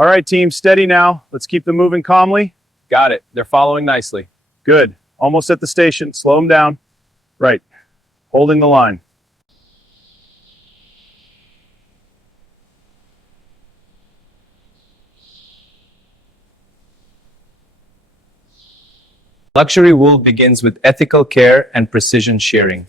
All right, team, steady now. Let's keep them moving calmly. Got it. They're following nicely. Good. Almost at the station. Slow them down. Right. Holding the line. Luxury wool begins with ethical care and precision shearing.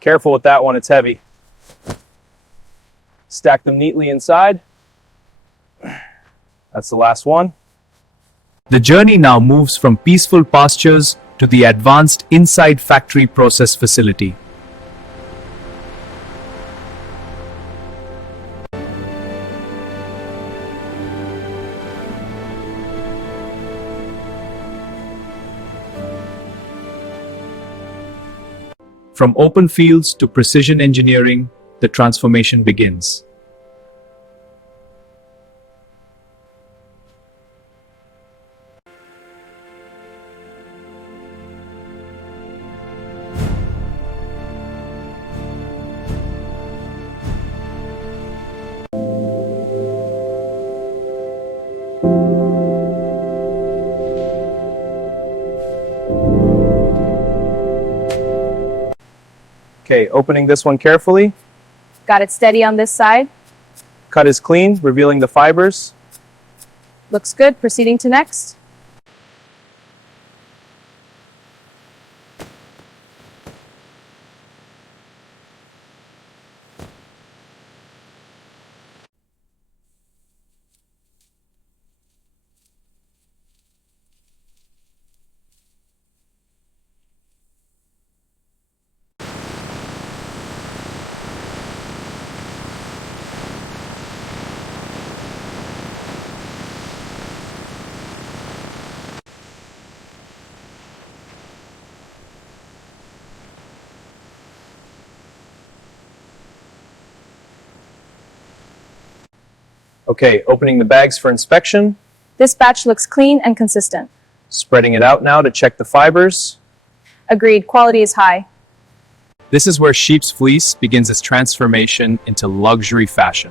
Careful with that one, it's heavy. Stack them neatly inside. That's the last one. The journey now moves from peaceful pastures to the advanced inside factory process facility. From open fields to precision engineering, the transformation begins. Okay, opening this one carefully. Got it steady on this side. Cut is clean, revealing the fibers. Looks good. Proceeding to next. Okay, opening the bags for inspection. This batch looks clean and consistent. Spreading it out now to check the fibers. Agreed. Quality is high. This is where sheep's fleece begins its transformation into luxury fashion.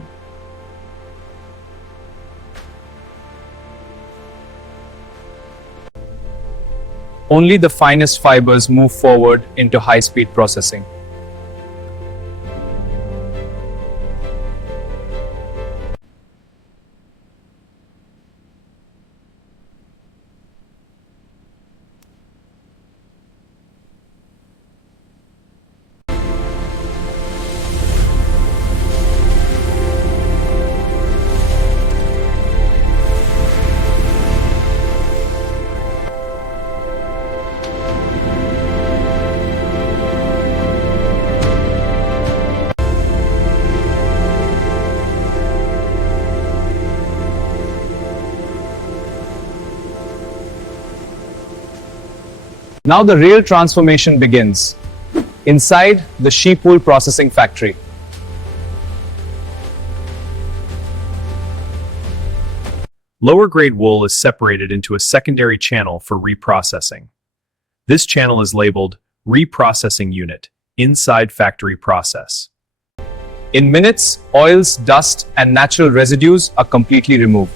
Only the finest fibers move forward into high-speed processing. Now the real transformation begins. Inside the sheep wool processing factory. Lower grade wool is separated into a secondary channel for reprocessing. This channel is labeled Reprocessing Unit, Inside Factory Process. In minutes, oils, dust, and natural residues are completely removed.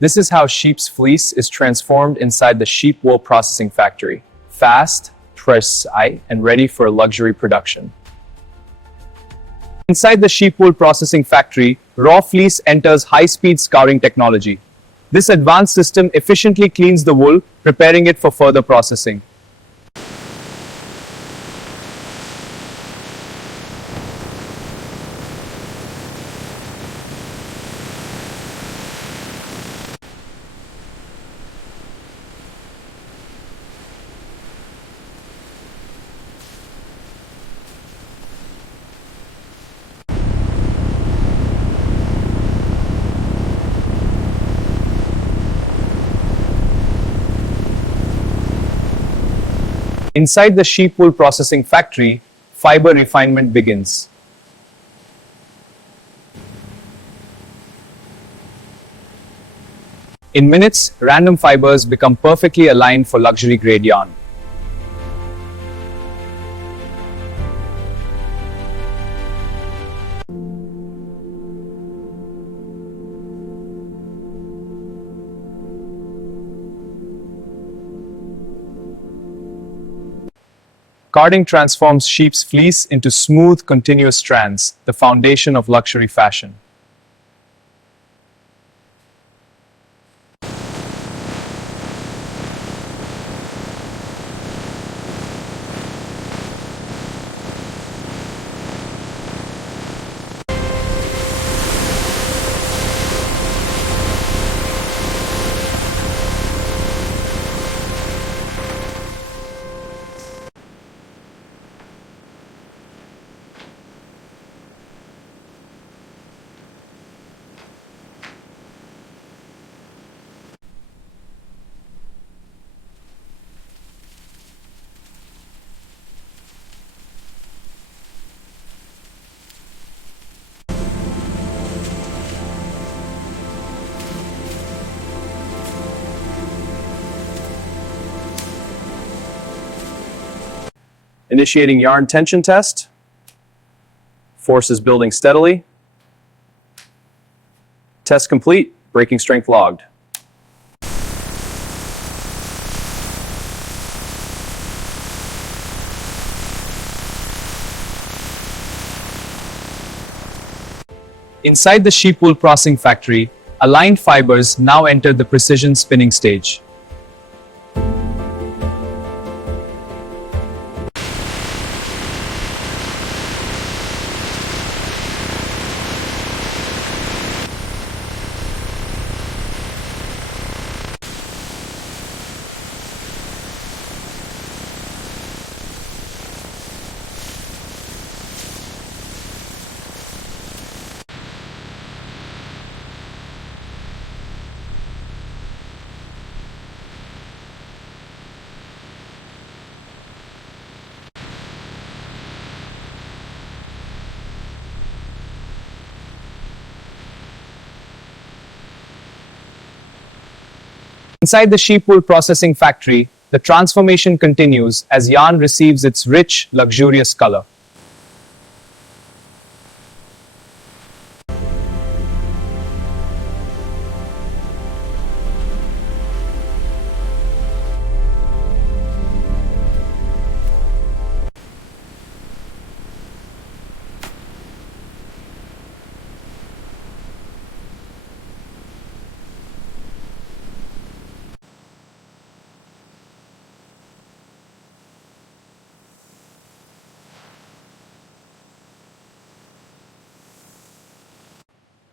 This is how sheep's fleece is transformed inside the sheep wool processing factory. Fast, precise, and ready for luxury production. Inside the sheep wool processing factory, raw fleece enters high-speed scouring technology. This advanced system efficiently cleans the wool, preparing it for further processing. Inside the sheep wool processing factory, fiber refinement begins. In minutes, random fibers become perfectly aligned for luxury grade yarn. Carding transforms sheep's fleece into smooth, continuous strands, the foundation of luxury fashion. Initiating yarn tension test. Force is building steadily. Test complete. Breaking strength logged. Inside the sheep wool processing factory, aligned fibers now enter the precision spinning stage. Inside the sheep wool processing factory, the transformation continues as yarn receives its rich, luxurious color.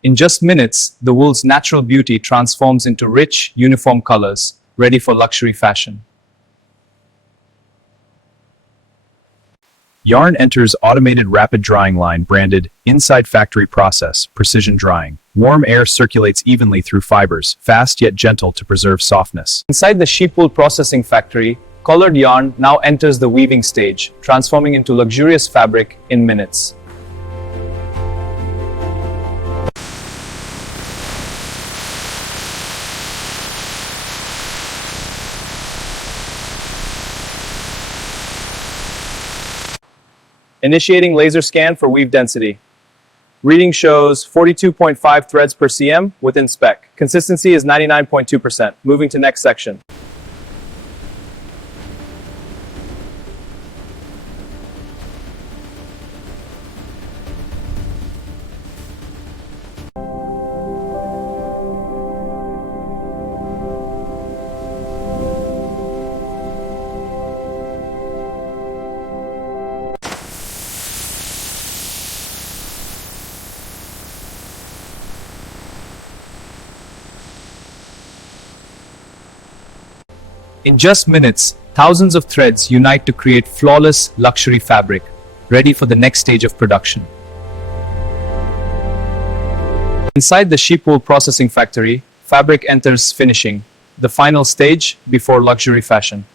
In just minutes, the wool's natural beauty transforms into rich, uniform colors, ready for luxury fashion. Yarn enters automated rapid drying line branded Inside Factory Process, Precision Drying. Warm air circulates evenly through fibers, fast yet gentle to preserve softness. Inside the sheep wool processing factory, colored yarn now enters the weaving stage, transforming into luxurious fabric in minutes. Initiating laser scan for weave density. Reading shows 42.5 threads per cm within spec. Consistency is 99.2%. Moving to next section. In just minutes, thousands of threads unite to create flawless luxury fabric, ready for the next stage of production. Inside the sheep wool processing factory, fabric enters finishing, the final stage before luxury fashion.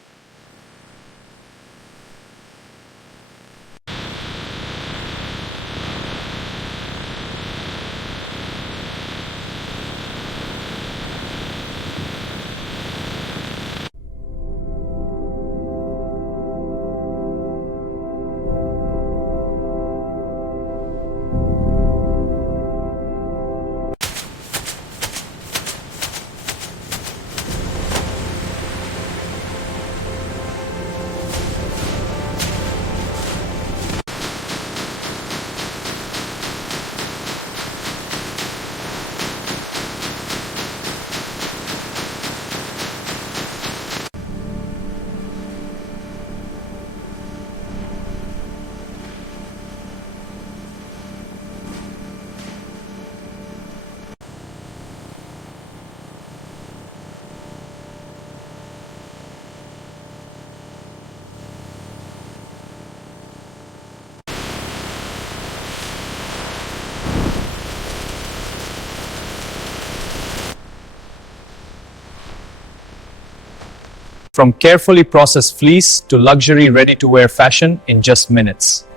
From carefully processed fleece to luxury ready-to-wear fashion in just minutes.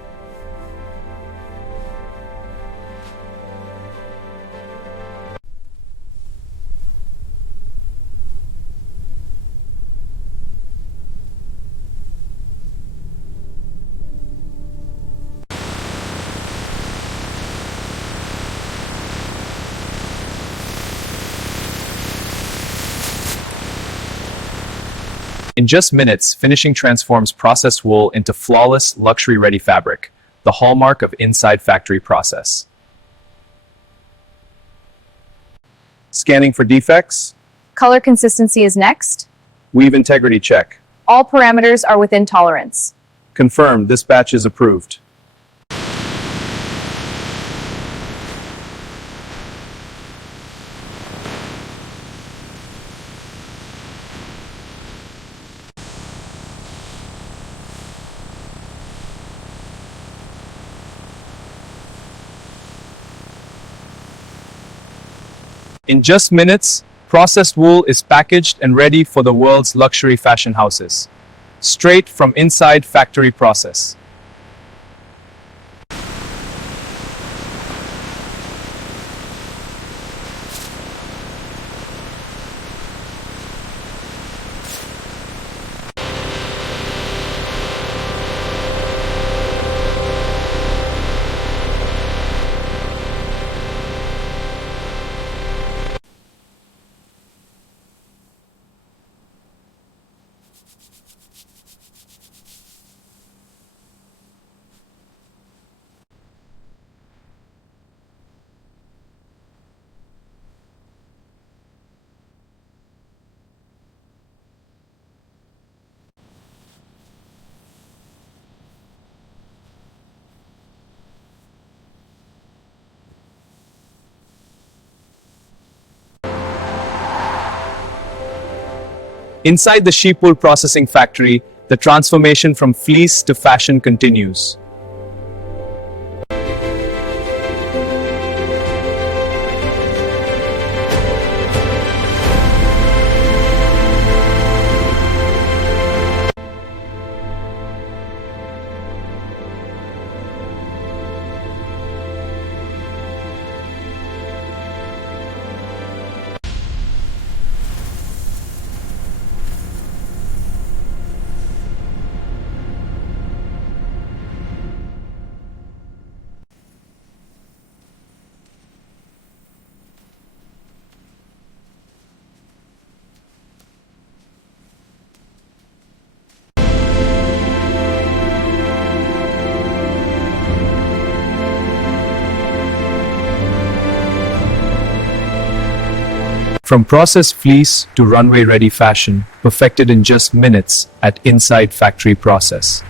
In just minutes, finishing transforms processed wool into flawless, luxury-ready fabric, the hallmark of inside factory process. Scanning for defects. Color consistency is next. Weave integrity check. All parameters are within tolerance. Confirmed, this batch is approved. In just minutes, processed wool is packaged and ready for the world's luxury fashion houses. Straight from inside factory process. Inside the sheep wool processing factory, the transformation from fleece to fashion continues. From processed fleece to runway-ready fashion, perfected in just minutes at Inside Factory Process.